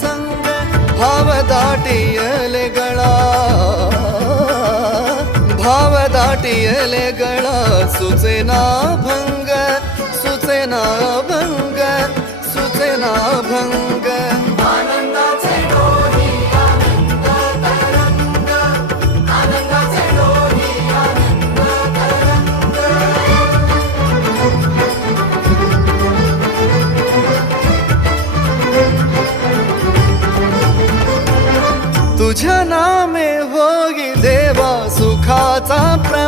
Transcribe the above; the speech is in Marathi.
संग भाव दाटियले गळा, भाव दाटियले गळा, सुचेना भंग, सुचेना भंग, सुचेना भंग. आनंदाचे डोही आनंद तरंग, आनंदाचे डोही आनंद तरंग. तुझ्या नामे होई देवा सुखाचा प्रवाह.